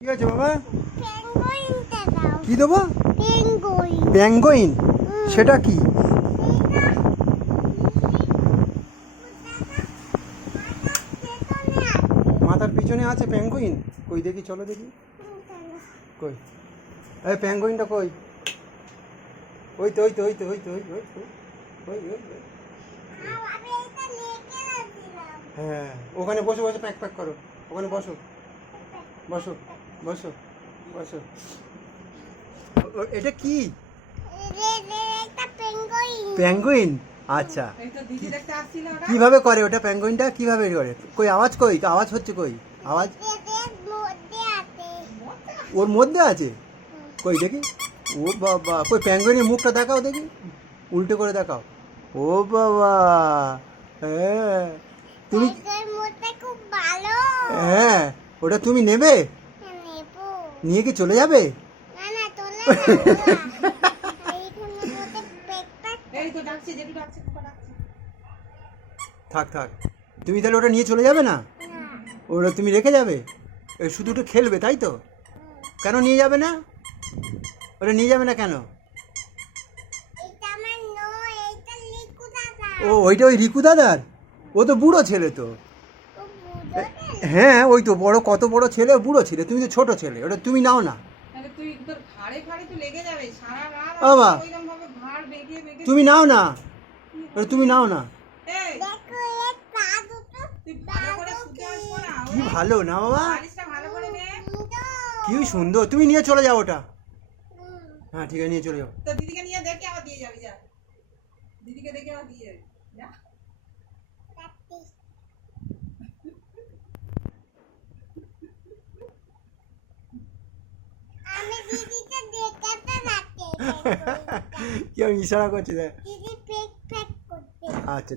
ঠিক আছে বাবা, পেঙ্গুইনটা দাও। কি দেবো? পেঙ্গুইন। পেঙ্গুইন? সেটা কি? মাথার পিছনে আছে পেঙ্গুইন? কই দেখি, চলো দেখি। কই এই পেঙ্গুইনটা কই? ওই তো ওই তো ওই তো ওই তো ওই ওই তো ওই ওই ওই। হ্যাঁ, ওখানে বসে বসে প্যাক প্যাক করো। ওখানে বসো বসো বসো বসো। এটা কি? পেঙ্গুইন? আচ্ছা, কিভাবে করে ওটা? পেঙ্গুইনটা কিভাবে করে? কই আওয়াজ, কই আওয়াজ হচ্ছে, কই আওয়াজ? ওর মধ্যে আছে? কই দেখি। ও বাবা, কই পেঙ্গুইনের মুখটা দেখাও দেখি, উল্টে করে দেখাও। ও বাবা, হ্যাঁ তুমি, হ্যাঁ ওটা তুমি নেবে? নিয়ে কি চলে যাবে? থাক থাক, তুমি তাহলে ওটা নিয়ে চলে যাবে না? ওটা তুমি রেখে যাবে? শুধু ওটা খেলবে তাই তো? কেন নিয়ে যাবে না? ওটা নিয়ে যাবে না কেন? ও ওইটা ওই রিকু দাদার? ও তো বুড়ো ছেলে তো। হ্যাঁ ওই তো বড়, কত বড় ছেলে, বুড়ো ছেলে, তুমি তো ছোট ছেলে, ওটা তুমি নাও না। বাবা তুমি নাও না, ওটা তুমি নাও না। কি ভালো না বাবা, কি সুন্দর, তুমি নিয়ে চলে যাও ওটা। হ্যাঁ ঠিক আছে, নিয়ে চলে যাও। তো দিদিকে নিয়ে দেখে আবার দিয়ে যাবি, যা দিদিকে দেখে আবার দিয়ে যাবি, যা। কেউ ইশারা করছে দেখ। দিদি পেক পেক করতে। আচ্ছা।